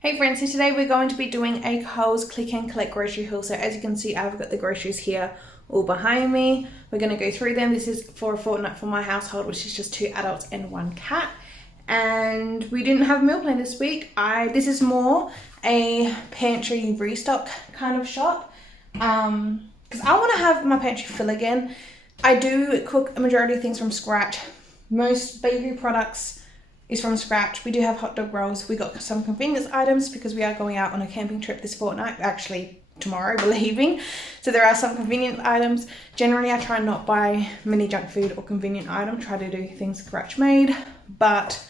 Hey friends, so today we're going to be doing a Coles click and collect grocery haul. So as you can see, I've got the groceries here all behind me. We're going to go through them. This is for a fortnight for my household, which is just 2 adults and 1 cat. And we didn't have a meal plan this week. This is more a pantry restock kind of shop. Because I want to have my pantry full again. I do cook a majority of things from scratch. Most bakery products is from scratch. We do have hot dog rolls. We got some convenience items because we are going out on a camping trip this fortnight. Actually, tomorrow we're leaving. So there are some convenient items. Generally, I try not buy many junk food or convenient items. Try to do things scratch made. But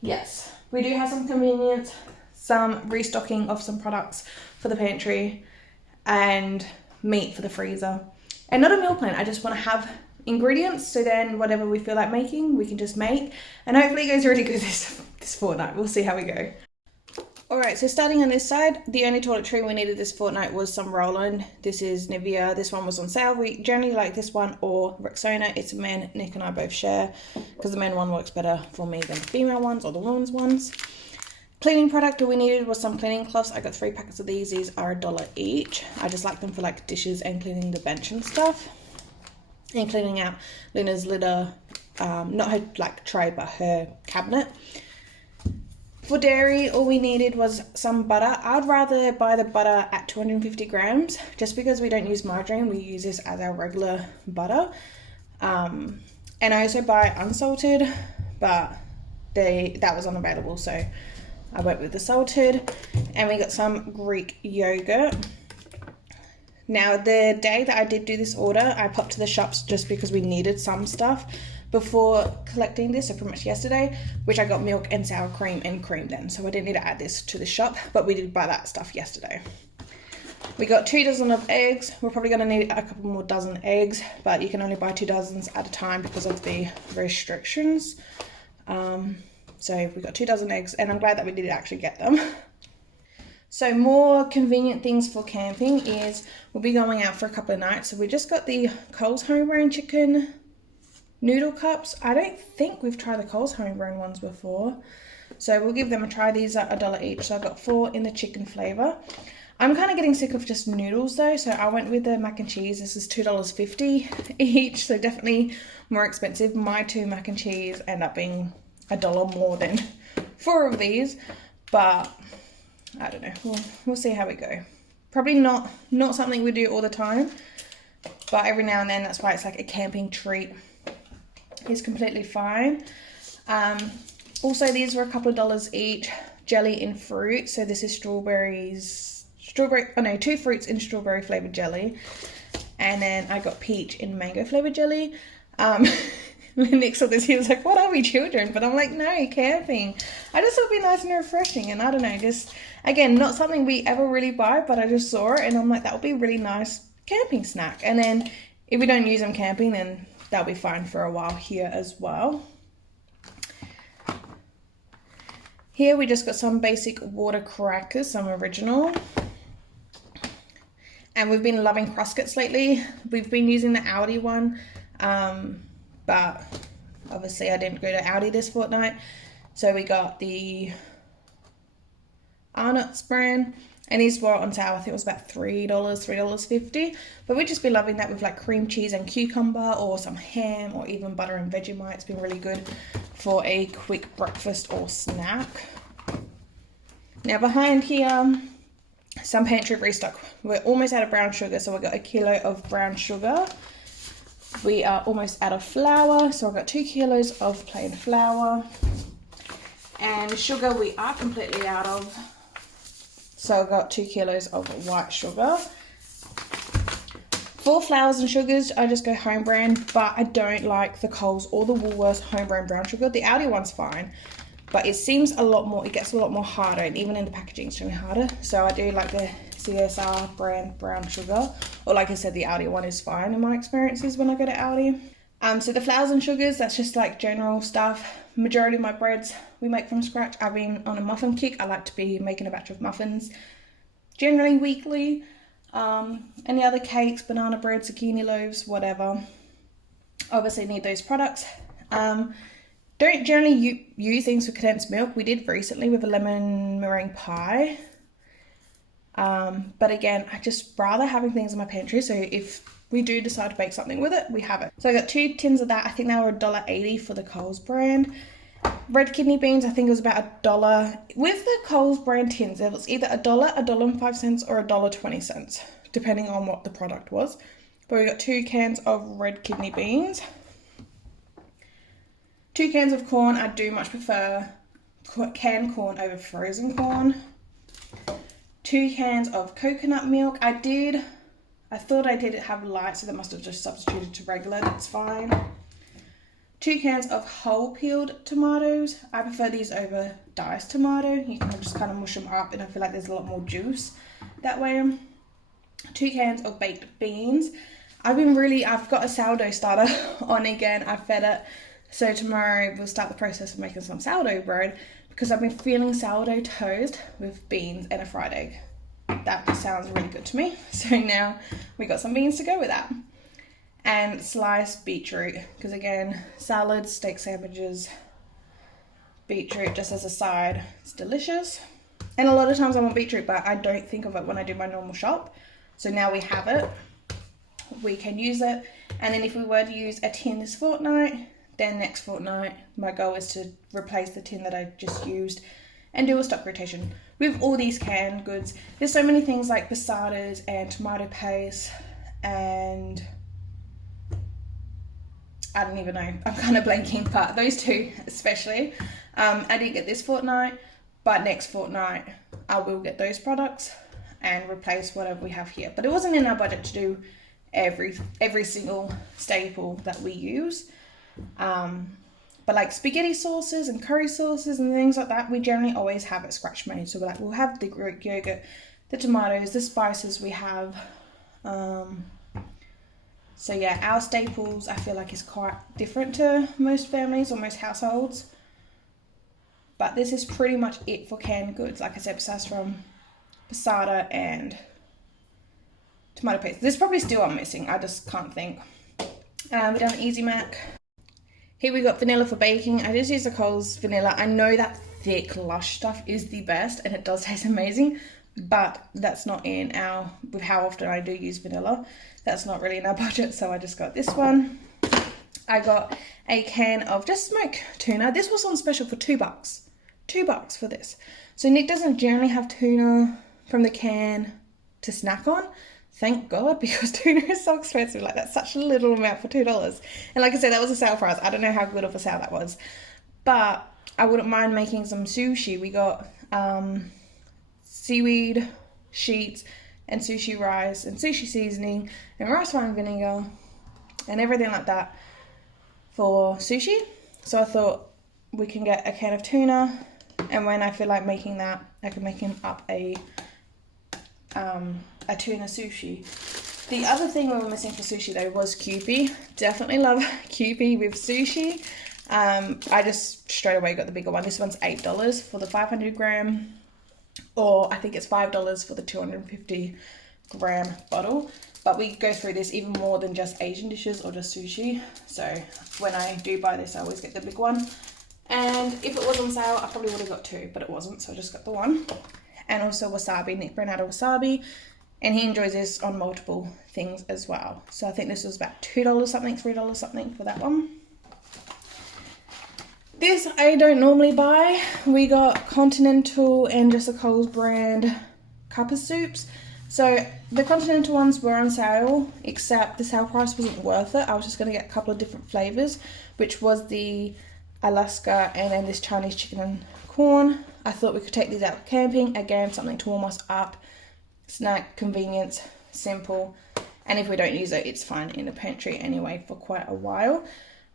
yes, we do have some convenience, some restocking of some products for the pantry, and meat for the freezer. And not a meal plan. I just want to have ingredients, so then whatever we feel like making, we can just make. And hopefully it goes really good this fortnight. We'll see how we go. Alright, so starting on this side, the only toiletry we needed this fortnight was some roll-on. This is Nivea. This one was on sale. We generally like this one or Rexona. It's a men. Nick and I both share because the men one works better for me than the female ones or the women's ones. Cleaning product, all we needed was some cleaning cloths. I got 3 packets of these. These are $1 each. I just like them for like dishes and cleaning the bench and stuff. And cleaning out Luna's litter, not her like tray, but her cabinet. For dairy, all we needed was some butter. I'd rather buy the butter at 250 grams, just because we don't use margarine. We use this as our regular butter. And I also buy unsalted, but that was unavailable, so I went with the salted. And we got some Greek yogurt. Now, the day that I did do this order, I popped to the shops just because we needed some stuff before collecting this, so pretty much yesterday, which I got milk and sour cream and cream then, so I didn't need to add this to the shop, but we did buy that stuff yesterday. We got 2 dozen of eggs. We're probably going to need a couple more dozen eggs, but you can only buy 2 dozens at a time because of the restrictions. So we got 2 dozen eggs, and I'm glad that we did actually get them. So more convenient things for camping is we'll be going out for a couple of nights. So we just got the Coles homegrown chicken noodle cups. I don't think we've tried the Coles homegrown ones before. So we'll give them a try. These are $1 each. So I've got 4 in the chicken flavour. I'm kind of getting sick of just noodles though. So I went with the mac and cheese. This is $2.50 each. So definitely more expensive. My 2 mac and cheese end up being $1 more than 4 of these. But I don't know, we'll see how we go. Probably not something we do all the time, but every now and then, that's why it's like a camping treat. It's completely fine. Also, these were a couple of dollars each. Jelly in fruit, so this is 2 fruits in strawberry flavored jelly. And then I got peach in mango flavored jelly. When Nick saw this, he was like, what are we, children? But I'm like, no, camping. I just thought it'd be nice and refreshing. And I don't know, just, again, not something we ever really buy, but I just saw it and I'm like, that would be a really nice camping snack. And then if we don't use them camping, then that'll be fine for a while here as well. Here we just got some basic water crackers, some original. And we've been loving Crustkits lately. We've been using the Aldi one. But obviously I didn't go to Aldi this fortnight. So we got the Arnott's brand. And these were on sale. I think it was about $3, $3.50. But we'd just be loving that with like cream cheese and cucumber or some ham or even butter and Vegemite. It's been really good for a quick breakfast or snack. Now behind here, some Pantry Restock. We're almost out of brown sugar. So we got 1 kilo of brown sugar. We are almost out of flour, so I've got 2 kilos of plain flour. And sugar we are completely out of. So I've got 2 kilos of white sugar. For flours and sugars, I just go home brand, but I don't like the Coles or the Woolworths home brand brown sugar. The Aldi one's fine, but it seems a lot more, it gets a lot more harder, and even in the packaging it's really harder. So I do like the CSR brand brown sugar, or like I said, the Aldi one is fine in my experiences when I go to Aldi. So the flours and sugars, that's just like general stuff. Majority of my breads we make from scratch. I've been on a muffin kick. I like to be making a batch of muffins, generally weekly. Any other cakes, banana bread, zucchini loaves, whatever. Obviously need those products. don't generally use things for condensed milk. We did recently with a lemon meringue pie. But again, I just rather having things in my pantry, so if we do decide to bake something with it, we have it. So I got 2 tins of that. I think they were $1.80 for the Coles brand. Red kidney beans, I think it was about $1. With the Coles brand tins, it was either $1, $1.05, or $1.20, depending on what the product was. But we got 2 cans of red kidney beans. 2 cans of corn. I do much prefer canned corn over frozen corn. 2 cans of coconut milk. I thought I did have light, so that must have just substituted to regular. That's fine. 2 cans of whole peeled tomatoes. I prefer these over diced tomato. You can just kind of mush them up, and I feel like there's a lot more juice that way. 2 cans of baked beans. I've got a sourdough starter on again. I fed it. So tomorrow we'll start the process of making some sourdough bread, because I've been feeling sourdough toast with beans and a fried egg. That just sounds really good to me. So now we got some beans to go with that. And sliced beetroot, because again, salads, steak sandwiches, beetroot just as a side, it's delicious. And a lot of times I want beetroot, but I don't think of it when I do my normal shop. So now we have it, we can use it. And then if we were to use a tin this fortnight, then next fortnight, my goal is to replace the tin that I just used and do a stock rotation. With all these canned goods, there's so many things like passatas and tomato paste, and I don't even know, I'm kind of blanking, but those 2 especially. I didn't get this fortnight, but next fortnight I will get those products and replace whatever we have here. But it wasn't in our budget to do every single staple that we use. But like spaghetti sauces and curry sauces and things like that, we generally always have it scratch made. So we'll have the Greek yogurt, the tomatoes, the spices we have. So yeah, our staples I feel like is quite different to most families or most households. But this is pretty much it for canned goods. Like I said, besides from passata and tomato paste. There's probably still I'm missing, I just can't think. We done Easy Mac. Here we got vanilla for baking. I just use the Coles vanilla. I know that thick, lush stuff is the best, and it does taste amazing, but that's not with how often I do use vanilla. That's not really in our budget, so I just got this one. I got a can of just smoked tuna. This was on special for $2. $2 for this. So Nick doesn't generally have tuna from the can to snack on. Thank God, because tuna is so expensive. Like, that's such a little amount for $2. And like I said, that was a sale price. I don't know how good of a sale that was. But I wouldn't mind making some sushi. We got seaweed sheets and sushi rice and sushi seasoning and rice wine vinegar and everything like that for sushi. So I thought we can get a can of tuna, and when I feel like making that, I can make him up a tuna sushi. The other thing we were missing for sushi though was Kewpie. Definitely love Kewpie with sushi. I just straight away got the bigger one. This one's $8 for the 500 gram, or I think it's $5 for the 250 gram bottle. But we go through this even more than just Asian dishes or just sushi. So when I do buy this, I always get the big one. And if it was on sale, I probably would have got 2, but it wasn't, so I just got the one. And also wasabi. Nick ran out of wasabi, and he enjoys this on multiple things as well. So I think this was about $2 something, $3 something for that one. This I don't normally buy. We got Continental and just a Coles brand cup of soups. So the Continental ones were on sale, except the sale price wasn't worth it. I was just going to get a couple of different flavors, which was the Alaska and then this Chinese chicken and corn. I thought we could take these out camping. Again, something to warm us up. Snack, convenience, simple. And if we don't use it, it's fine in the pantry anyway for quite a while.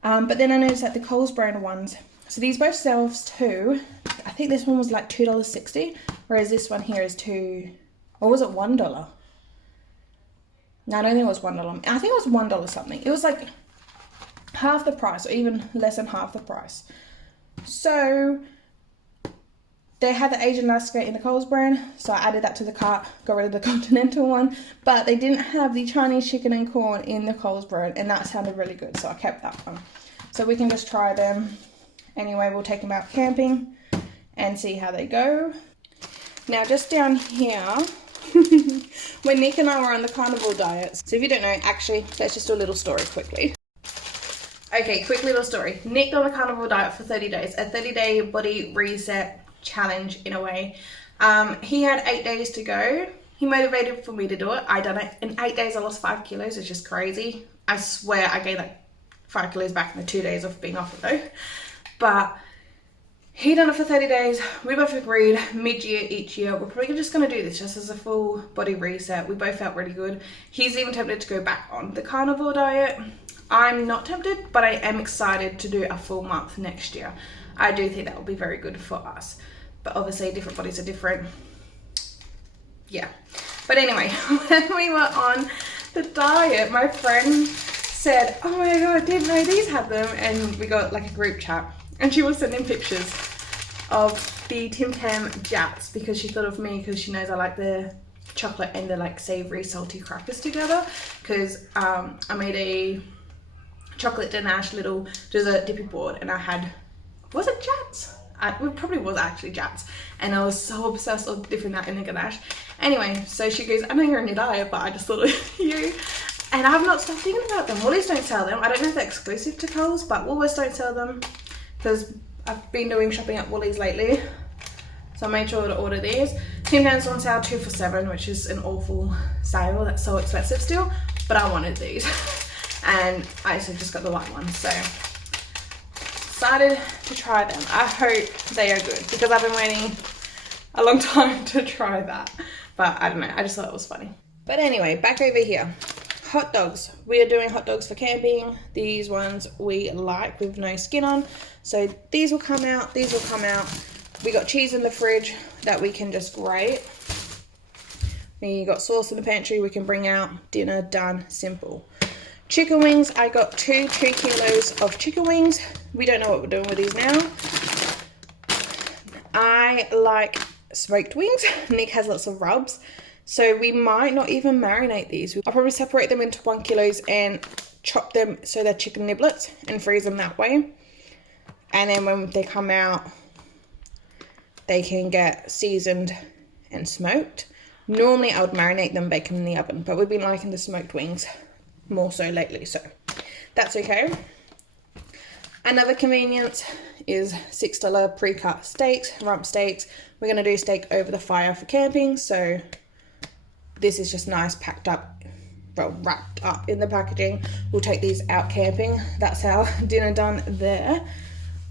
But then I noticed that the Coles brand ones, so these both sells too. I think this one was like $2.60, whereas this one here is or was it $1? No, I don't think it was $1. I think it was $1 something. It was like half the price, or even less than half the price. So they had the Asian Alaska in the Coles brand, so I added that to the cart, got rid of the Continental one, but they didn't have the Chinese chicken and corn in the Coles brand, and that sounded really good, so I kept that one. So we can just try them Anyway, we'll take them out camping and see how they go. Now just down here, when Nick and I were on the carnivore diet, so if you don't know, actually, let's just do a little story quickly. Okay, quick little story. Nick on the carnivore diet for 30 days, a 30-day body reset challenge in a way. He had 8 days to go. He motivated for me to do it. I done it. In 8 days, I lost 5 kilos. It's just crazy. I swear I gained like 5 kilos back in the 2 days of being off it though. But he done it for 30 days. We both agreed mid-year each year, we're probably just going to do this just as a full body reset. We both felt really good. He's even tempted to go back on the carnivore diet. I'm not tempted, but I am excited to do a full month next year. I do think that will be very good for us. But obviously different bodies are different. Yeah. But anyway, when we were on the diet, my friend said, oh my god, I didn't know these had them. And we got like a group chat. And she was sending pictures of the Tim Tam Jats because she thought of me because she knows I like the chocolate and the like savory salty crackers together. Because I made a chocolate ganache little dessert dippy board and I had, was it Jats? It probably was actually Jats. And I was so obsessed with dipping that in the ganache. Anyway, so she goes, I know you're on your diet, but I just thought of you. And I have not stopped thinking about them. Woolies don't sell them. I don't know if they're exclusive to Coles, but Woolworths don't sell them. Because I've been doing shopping at Woolies lately, so I made sure to order these. Tim Tams on sale 2 for $7, which is an awful sale. That's so expensive still, but I wanted these, and I also just got the white one. So excited to try them. I hope they are good because I've been waiting a long time to try that. But I don't know. I just thought it was funny. But anyway, back over here. Hot dogs. We are doing hot dogs for camping. These ones we like with no skin on. So these will come out, these will come out. We got cheese in the fridge that we can just grate. We got sauce in the pantry we can bring out. Dinner done, simple. Chicken wings, I got 2 kilos of chicken wings. We don't know what we're doing with these now. I like smoked wings. Nick has lots of rubs. So we might not even marinate these. I'll probably separate them into 1 kilos and chop them so they're chicken niblets and freeze them that way. And then when they come out, they can get seasoned and smoked. Normally I would marinate them, bake them in the oven, but we've been liking the smoked wings more so lately, so that's okay. Another convenience is $6 pre-cut steaks, rump steaks. We're gonna do steak over the fire for camping, so this is just nice packed up, well, wrapped up in the packaging. We'll take these out camping. That's our dinner done there.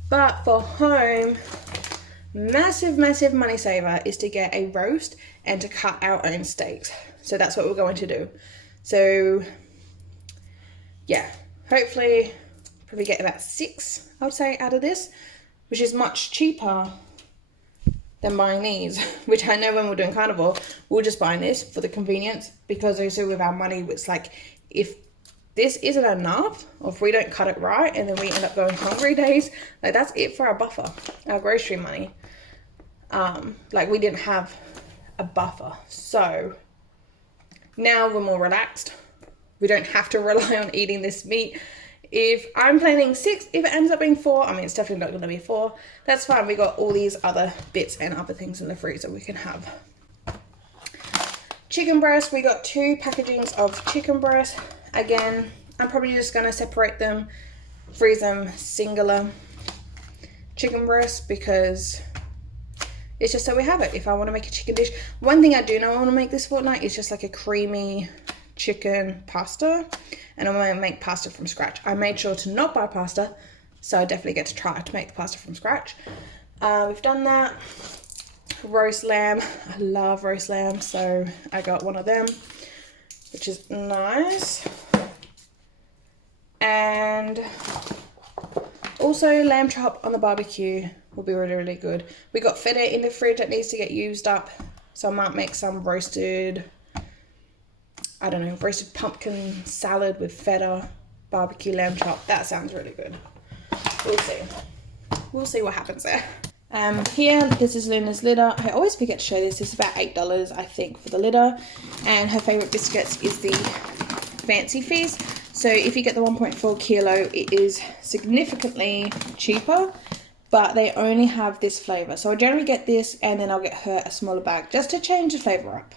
But for home, massive money saver is to get a roast and to cut our own steaks. So that's what we're going to do. So yeah, hopefully probably get about 6, I would say, out of this, which is much cheaper than buying these, which I know when we're doing carnivore, we're just buying this for the convenience, because also with our money, it's like, if this isn't enough, or if we don't cut it right, and then we end up going hungry days, like that's it for our buffer, our grocery money. Like we didn't have a buffer. So now we're more relaxed. We don't have to rely on eating this meat. If I'm planning 6, if it ends up being 4, I mean, it's definitely not going to be 4. That's fine. We got all these other bits and other things in the freezer we can have. Chicken breast. We got 2 packagings of chicken breast. Again, I'm probably just going to separate them, freeze them singular chicken breast, because it's just so we have it if I want to make a chicken dish. One thing I do know I want to make this fortnight is just like a creamy chicken pasta, and I'm going to make pasta from scratch. I made sure to not buy pasta, so I definitely get to try to make the pasta from scratch. We've done that. Roast lamb. I love roast lamb, so I got one of them, which is nice. And also lamb chop on the barbecue will be really good. We got feta in the fridge that needs to get used up, so I might make some roasted, I don't know, roasted pumpkin salad with feta, barbecue lamb chop. That sounds really good. We'll see. We'll see what happens there. Here, this is Luna's litter. I always forget to show this. It's about $8, I think, for the litter. And her favourite biscuits is the Fancy Feast. So if you get the 1.4 kilo, it is significantly cheaper but they only have this flavour. So I generally get this, and then I'll get her a smaller bag just to change the flavour up.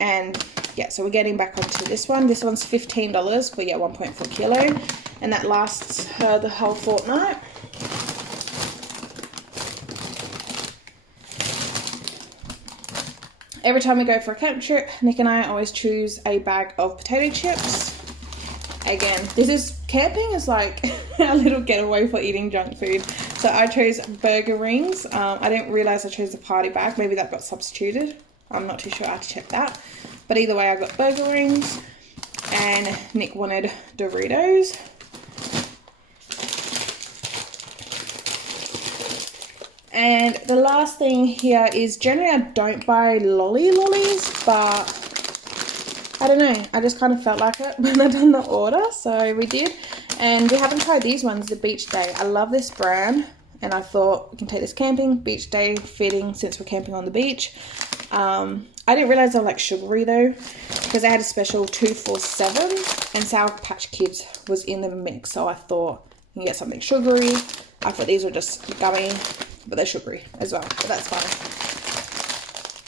And yeah, so we're getting back onto this one. This one's $15 for 1.4 kilo, and that lasts her the whole fortnight. Every time we go for a camp trip, Nick and I always choose a bag of potato chips. Again, camping is like a little getaway for eating junk food. So I chose burger rings. I didn't realise I chose the party bag. Maybe that got substituted. I'm not too sure. I have to check that. But either way, I got burger rings, and Nick wanted Doritos. And the last thing here is, generally I don't buy lollies, but I don't know, I just kind of felt like it when I done the order, so we did. And we haven't tried these ones, the Beach Day. I love this brand, and I thought we can take this camping. Beach Day fitting since we're camping on the beach. I didn't realise they were like sugary though, because they had a special 2 for $7, and Sour Patch Kids was in the mix, so I thought you can get something sugary. I thought these were just gummy, but they're sugary as well, but that's fine.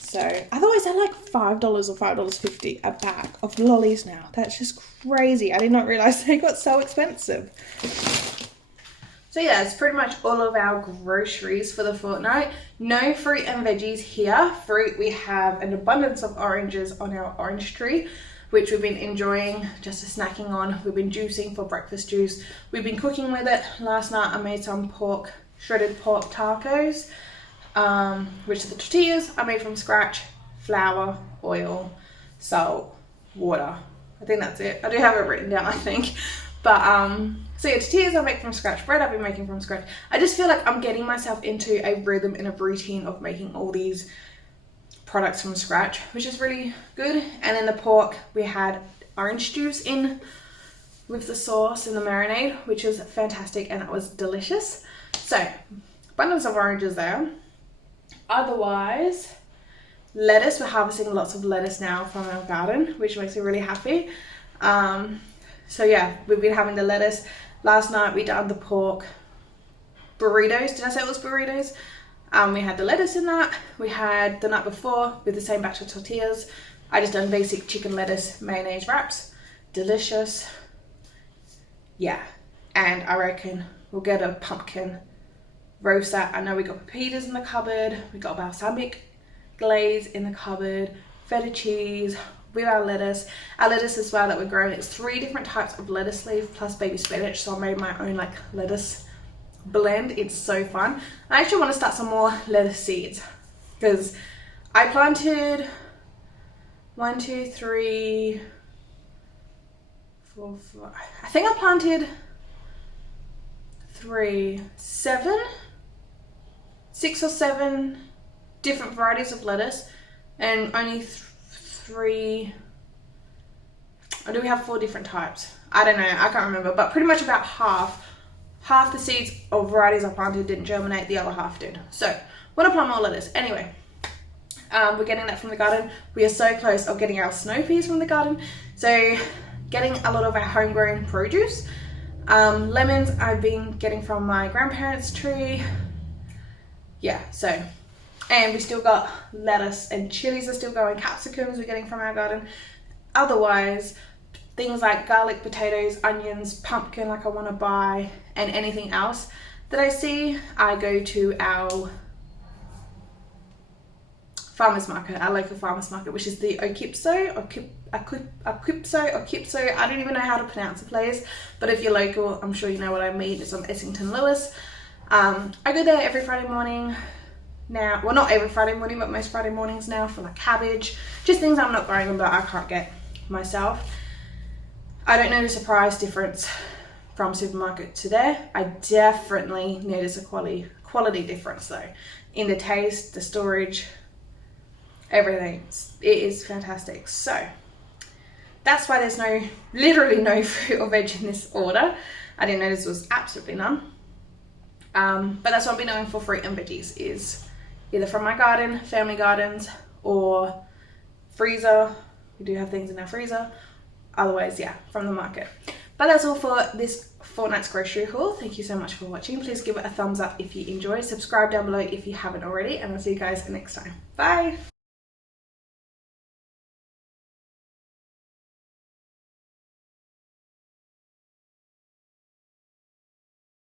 So otherwise they're like $5 or $5.50 a bag of lollies now. That's just crazy. I did not realise they got so expensive. So yeah, it's pretty much all of our groceries for the fortnight. No fruit and veggies here. Fruit, we have an abundance of oranges on our orange tree, which we've been enjoying just snacking on. We've been juicing for breakfast juice. We've been cooking with it. Last night I made some shredded pork tacos, which are the tortillas I made from scratch, flour, oil, salt, water. I think that's it. I do have it written down, I think. But so yeah, tortillas I make from scratch, bread I've been making from scratch. I just feel like I'm getting myself into a rhythm and a routine of making all these products from scratch, which is really good. And then the pork, we had orange juice in with the sauce and the marinade, which was fantastic, and it was delicious. So abundance of oranges there. Otherwise, lettuce, we're harvesting lots of lettuce now from our garden, which makes me really happy. So yeah, we've been having the lettuce. Last night we done the pork burritos. Did I say it was burritos? We had the lettuce in that. We had the night before with the same batch of tortillas. I just done basic chicken lettuce mayonnaise wraps. Delicious. Yeah, and I reckon we'll get a pumpkin roast that. I know we got pepitas in the cupboard. We got balsamic glaze in the cupboard. Feta cheese with our lettuce. Our lettuce as well that we're growing, it's 3 different types of lettuce leaf plus baby spinach. So I made my own like lettuce blend. It's so fun. I actually want to start some more lettuce seeds, because I planted 1, 2, 3, 4, 5. I think I planted 6 or 7 different varieties of lettuce, and only 3, or do we have 4 different types? I don't know, I can't remember, but pretty much about half the seeds or varieties I planted didn't germinate, the other half did. So want to plant more lettuce. Anyway, we're getting that from the garden. We are so close of getting our snow peas from the garden, so getting a lot of our homegrown produce. Lemons I've been getting from my grandparents' tree. Yeah, so, and we still got lettuce and chilies are still going. Capsicums we're getting from our garden. Otherwise, things like garlic, potatoes, onions, pumpkin like I want to buy, and anything else that I see, I go to our farmers market, our local farmers market, which is the Okipso, I don't even know how to pronounce the place, but if you're local, I'm sure you know what I mean. It's on Essington Lewis. I go there every Friday morning now. Well, not every Friday morning, but most Friday mornings now for like cabbage, just things I'm not growing but I can't get myself. I don't notice a price difference from supermarket to there. I definitely notice a quality difference though, in the taste, the storage, everything. It is fantastic. So that's why there's literally no fruit or veg in this order. I didn't notice there was absolutely none. But that's what I've been doing for fruit and veggies, is either from my garden, family gardens, or freezer. We do have things in our freezer. Otherwise, yeah, from the market. But that's all for this fortnight's grocery haul. Thank you so much for watching. Please give it a thumbs up if you enjoyed. Subscribe down below if you haven't already, and I'll see you guys next time. Bye!